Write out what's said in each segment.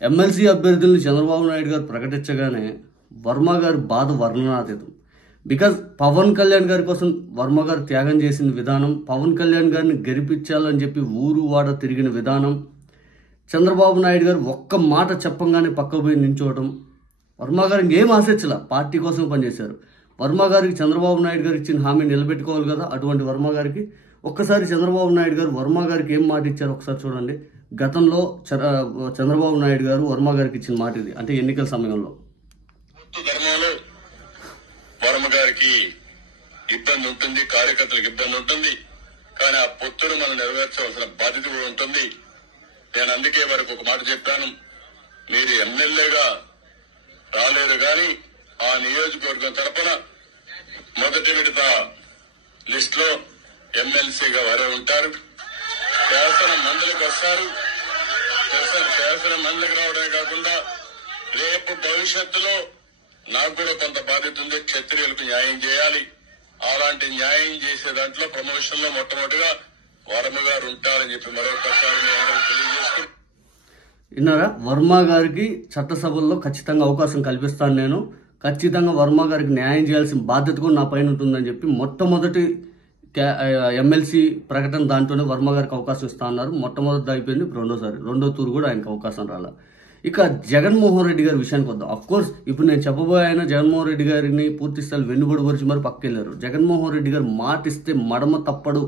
MLC అభ్యర్థుల్ని చంద్రబాబు నాయుడు గారు ప్రకటించగానే వర్మ గారి బాధ వర్ణనాతీతం. బికాజ్ పవన్ కళ్యాణ్ గారి కోసం వర్మ గారు త్యాగం చేసిన విధానం, పవన్ కళ్యాణ్ గారిని గెలిపించాలని చెప్పి ఊరు వాడ తిరిగిన విధానం, చంద్రబాబు నాయుడు గారు ఒక్క మాట చెప్పంగానే పక్కకు పోయి నించోవడం, వర్మ గారు ఇంకేం ఆశించాల, పార్టీ కోసం పనిచేశారు. వర్మ గారికి చంద్రబాబు నాయుడు గారు ఇచ్చిన హామీ నిలబెట్టుకోవాలి కదా. అటువంటి వర్మ గారికి ఒక్కసారి చంద్రబాబు నాయుడు గారు వర్మ గారికి ఏం మాట ఇచ్చారు ఒకసారి చూడండి. గతంలో చంద్రబాబు నాయుడు గారు వర్మ గారికి ఇచ్చిన మాట ఇది, అంటే ఎన్నికల సమయంలో. ధర్మంలో వర్మ గారికి ఇబ్బంది ఉంటుంది, కార్యకర్తలకు ఇబ్బంది ఉంటుంది, కానీ ఆ పొత్తును మనం నెరవేర్చవలసిన బాధ్యత కూడా ఉంటుంది. నేను అందుకే వరకు ఒక మాట చెప్పాను, మీరు ఎమ్మెల్యేగా రాలేరు కానీ ఆ నియోజకవర్గం తరపున మొదటి విడత లిస్ట్ లో ఎమ్మెల్సీగా వారే ఉంటారు. శాసన మండలికి వస్తారు. శాసన మండలికి రావడమే కాకుండా రేపు భవిష్యత్తులో నాకు కూడా కొంత బాధ్యత ఉంది, క్షత్రియులకు న్యాయం చేయాలి. అలాంటి న్యాయం చేసే దాంట్లో ప్రమోషన్ లో మొట్టమొదటిగా వర్మ గారు ఉంటారని చెప్పి మరొకసారి మీ అందరూ తెలియజేసుకుంటారు. విన్నారా? వర్మ గారికి చట్టసభల్లో ఖచ్చితంగా అవకాశం కల్పిస్తాను, నేను ఖచ్చితంగా వర్మ గారికి న్యాయం చేయాల్సిన బాధ్యత కూడా నా పైన ఉంటుందని చెప్పి మొట్టమొదటి ఎమ్మెల్సీ ప్రకటన దాంట్లోనే వర్మ గారికి అవకాశం ఇస్తా అన్నారు. మొట్టమొదటి అయిపోయింది, రెండో తూరు కూడా ఆయనకు అవకాశం రాల. ఇక జగన్మోహన్ రెడ్డి గారి విషయానికి వద్దాం. అఫ్కోర్స్ ఇప్పుడు నేను చెప్పబోయే ఆయన జగన్మోహన్ రెడ్డి గారిని పూర్తి స్థాయి వెన్నుబడి పరిచి మరి పక్కకెళ్ళారు. జగన్మోహన్ రెడ్డి గారు మాట ఇస్తే మడమ తప్పడు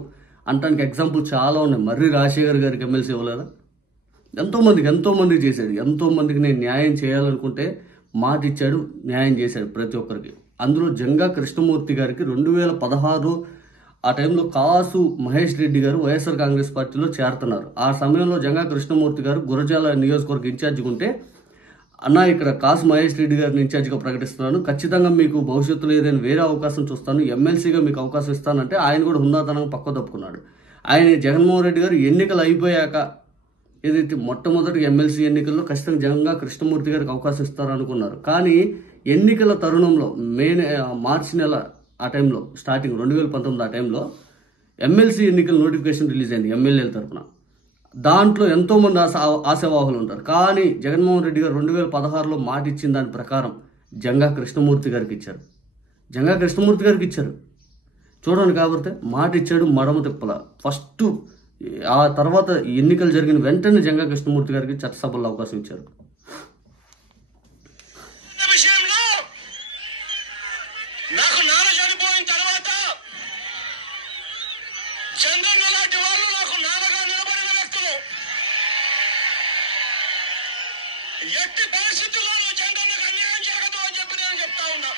అంటానికి ఎగ్జాంపుల్ చాలా ఉన్నాయి. మర్రి రాజశేఖర్ గారికి ఎమ్మెల్సీ ఇవ్వలేదా? ఎంతోమందికి చేశాడు. ఎంతోమందికి నేను న్యాయం చేయాలనుకుంటే మాట ఇచ్చాడు, న్యాయం చేశాడు ప్రతి ఒక్కరికి. అందులో జంగా కృష్ణమూర్తి గారికి 2016 ఆ టైంలో కాసు మహేష్ రెడ్డి గారు వైఎస్ఆర్ కాంగ్రెస్ పార్టీలో చేరుతున్నారు. ఆ సమయంలో జంగా కృష్ణమూర్తి గారు గురజాల నియోజకవర్గ ఇన్ఛార్జిగా ఉంటే, అన్న ఇక్కడ కాసు మహేష్ రెడ్డి గారిని ఇన్ఛార్జిగా ప్రకటిస్తున్నాను, ఖచ్చితంగా మీకు భవిష్యత్తులో ఏదైనా వేరే అవకాశం చూస్తాను, ఎమ్మెల్సీగా మీకు అవకాశం ఇస్తానంటే ఆయన కూడా హుందాతనంగా పక్క తప్పుకున్నాడు. ఆయన జగన్మోహన్ రెడ్డి గారు ఎన్నికలు అయిపోయాక ఏదైతే మొట్టమొదటి ఎమ్మెల్సీ ఎన్నికల్లో ఖచ్చితంగా జగన్గా కృష్ణమూర్తి గారికి అవకాశం ఇస్తారనుకున్నారు. కానీ ఎన్నికల తరుణంలో మార్చి నెల ఆ టైంలో స్టార్టింగ్ 2019 ఆ టైంలో ఎమ్మెల్సీ ఎన్నికల నోటిఫికేషన్ రిలీజ్ అయింది ఎమ్మెల్యేల తరఫున. దాంట్లో ఎంతోమంది ఆశావాహులు ఉంటారు. కానీ జగన్మోహన్ రెడ్డి గారు 2016లో మాట ఇచ్చిన దాని ప్రకారం జంగా కృష్ణమూర్తి గారికి ఇచ్చారు. చూడండి, కాబట్టి మాట ఇచ్చాడు, మడమ తిప్పల. ఫస్ట్ ఆ తర్వాత ఎన్నికలు జరిగిన వెంటనే జంగా కృష్ణమూర్తి గారికి చట్టసభల్లో అవకాశం ఇచ్చారు. నాకు నాన్న చనిపోయిన తర్వాత చంద్రన్న లాంటి వాళ్ళు నాకు నాన్నగా నిలబడిన వ్యక్తులు ఎట్టి పరిస్థితుల్లోనూ చంద్రన్నకు అన్యాయం జరగదు అని చెప్పి నేను చెప్తా ఉన్నా.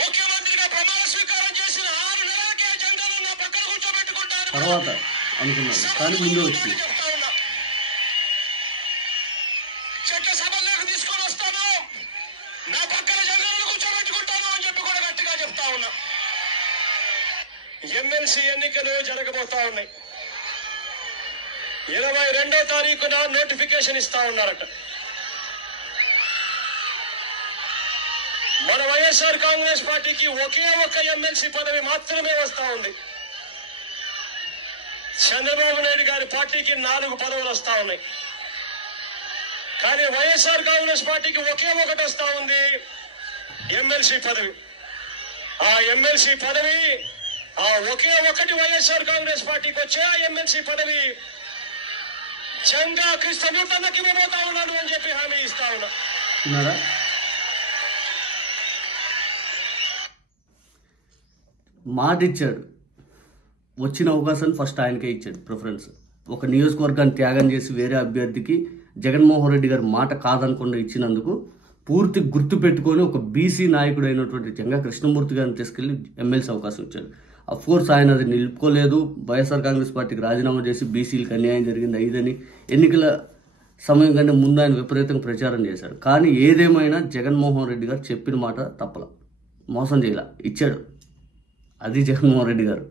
ముఖ్యమంత్రిగా ప్రమాణ స్వీకారం చేసిన 6 నెలలకే చంద్రన్న నా పక్కన కూర్చోబెట్టుకుంటారు తర్వాత అనుకున్నాను, కానీ ముందు వచ్చి చెప్తా ఉన్నా. చట్టసభల్లోకి తీసుకొని వస్తాను, నా పక్కన జగన్ను కూర్చోబెట్టుకుంటాను అని చెప్పి కూడా గట్టిగా చెప్తా ఉన్నా. ఎమ్మెల్సీ ఎన్నికలు జరగబోతా ఉన్నాయి. 22వ తారీఖున నోటిఫికేషన్ ఇస్తా ఉన్నారట. మన వైఎస్ఆర్ కాంగ్రెస్ పార్టీకి ఒకే ఒక్క ఎమ్మెల్సీ పదవి మాత్రమే వస్తా ఉంది. చంద్రబాబు నాయుడు గారి పార్టీకి 4 పదవులు వస్తా ఉన్నాయి. కానీ వైఎస్ఆర్ కాంగ్రెస్ పార్టీకి ఒకే ఒకటి వస్తా ఉంది, ఎమ్మెల్సీ పదవి. ఆ ఎమ్మెల్సీ పదవి, ఆ ఒకే ఒకటి వైఎస్ఆర్ కాంగ్రెస్ పార్టీకి వచ్చే ఆ ఎమ్మెల్సీ పదవి జంగా కృష్ణమూర్తికి ఇవ్వబోతా ఉన్నాడు అని చెప్పి హామీ ఇస్తా ఉన్నా. మాట ఇచ్చాడు, వచ్చిన అవకాశాన్ని ఫస్ట్ ఆయనకే ఇచ్చాడు ప్రిఫరెన్స్. ఒక నియోజకవర్గాన్ని త్యాగం చేసి వేరే అభ్యర్థికి జగన్మోహన్ రెడ్డి గారు మాట కాదనకుండా ఇచ్చినందుకు పూర్తి గుర్తు పెట్టుకొని ఒక బీసీ నాయకుడు అయినటువంటి జంగా కృష్ణమూర్తి గారిని తీసుకెళ్లి ఎమ్మెల్సీ అవకాశం ఇచ్చాడు. అఫ్కోర్స్ ఆయన అది నిలుపుకోలేదు. వైఎస్ఆర్ కాంగ్రెస్ పార్టీకి రాజీనామా చేసి బీసీలకు అన్యాయం జరిగింది ఇదని ఎన్నికల సమయం కంటే ముందు ఆయన విపరీతంగా ప్రచారం చేశాడు. కానీ ఏదేమైనా జగన్మోహన్ రెడ్డి గారు చెప్పిన మాట తప్పల, మోసం చేయాల, ఇచ్చాడు. అది జగన్మోహన్ రెడ్డి గారు.